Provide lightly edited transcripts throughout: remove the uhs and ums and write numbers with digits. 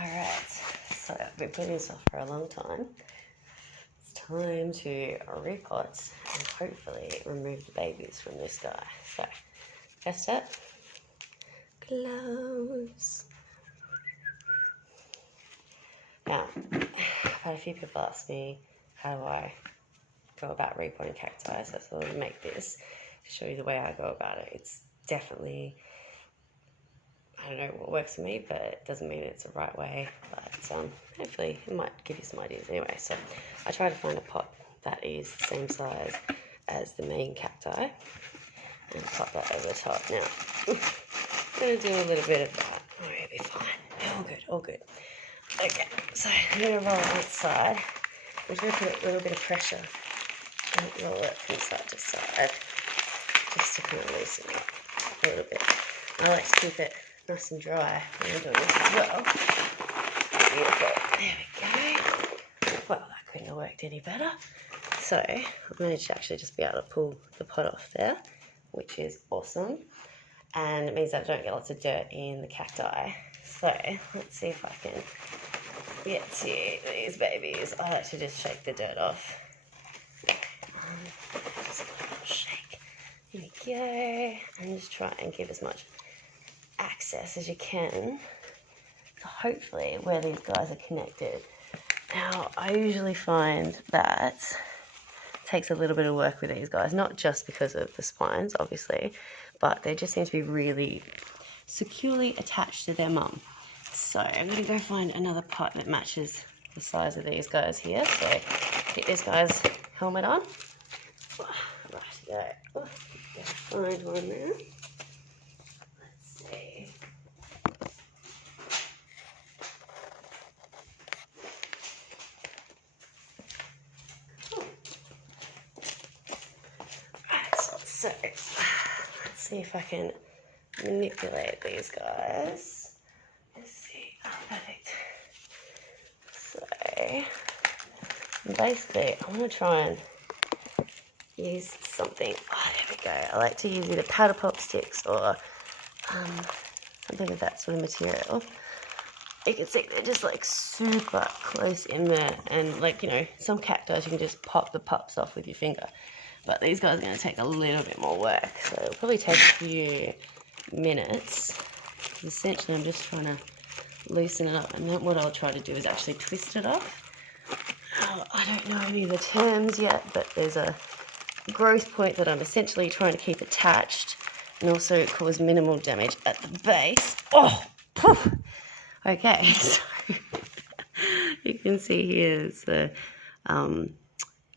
Alright, so I've been putting this off for a long time. It's time to repot and hopefully remove the babies from this guy. So, first step, gloves. Now, I've had a few people ask me, how do I go about repotting cacti? So I thought I'd make this to show you the way I go about it. It's definitely, I don't know what works for me, but it doesn't mean it's the right way. But hopefully it might give you some ideas anyway. So I try to find a pot that is the same size as the main cacti and pop that over the top. Now, I'm going to do a little bit of that. Oh, it'll be fine. All good, all good. Okay, so I'm going to roll it outside. I'm just going to put a little bit of pressure and roll it from side to side just to kind of loosen it up a little bit. I like to keep it nice and dry when I'm doing this as well. Beautiful. There we go. Well, that couldn't have worked any better. So I managed to actually just be able to pull the pot off there, which is awesome. And it means that I don't get lots of dirt in the cacti. So let's see if I can get to these babies. I like to just shake the dirt off. Just a little shake. There we go. And just try and give as much access as you can to hopefully where these guys are connected. Now, I usually find that it takes a little bit of work with these guys, not just because of the spines, obviously, but they just seem to be really securely attached to their mum. So I'm going to go find another pot that matches the size of these guys here. So get this guy's helmet on. Right, go. Find one there. Let's see. Right, so let's see if I can manipulate these guys. Let's see. Oh, perfect. So basically, I want to try and use something. Oh, there we go. I like to use either powder pop sticks or something with that sort of material. You can see they're just like super close in there, and like, you know, some cacti you can just pop the pups off with your finger, but these guys are going to take a little bit more work, so it'll probably take a few minutes. Essentially, I'm just trying to loosen it up, and then what I'll try to do is actually twist it off. I don't know any of the terms yet, but there's a growth point that I'm essentially trying to keep attached and also cause minimal damage at the base. Oh, poof. Okay, so you can see here is the,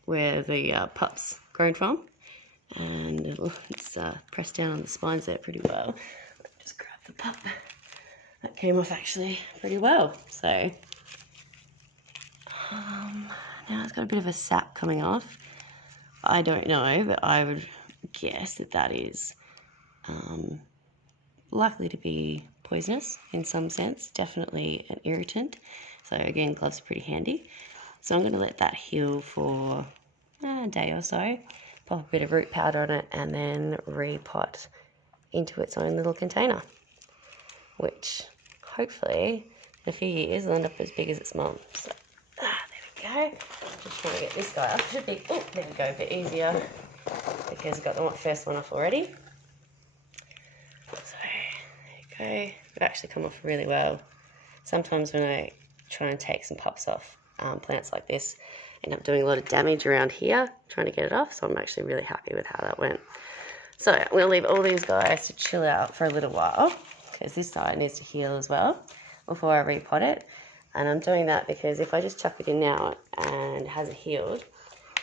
where the pup's grown from, and it's pressed down on the spines there pretty well. Just grab the pup. That came off actually pretty well. So now it's got a bit of a sap coming off. I don't know, but I would guess that that is likely to be poisonous in some sense, definitely an irritant. So again, gloves are pretty handy. So I'm going to let that heal for a day or so, pop a bit of root powder on it, and then repot into its own little container, which hopefully in a few years will end up as big as its mum. So there we go. Just trying to get this guy off. Should be, oh, there we go, a bit easier because I've got the first one off already. So there you go. It actually come off really well. Sometimes when I try and take some pups off plants like this, I end up doing a lot of damage around here trying to get it off. So I'm actually really happy with how that went. So I'm going to leave all these guys to chill out for a little while because this side needs to heal as well before I repot it. And I'm doing that because if I just chuck it in now and it hasn't healed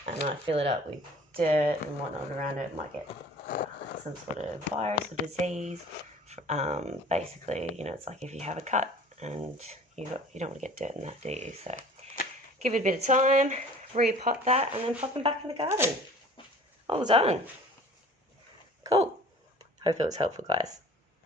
and I fill it up with dirt and whatnot around it, it might get some sort of virus or disease. Basically, you know, it's like if you have a cut and you don't want to get dirt in that, do you? So give it a bit of time, repot that, and then pop them back in the garden. All done. Cool. Hope it was helpful, guys.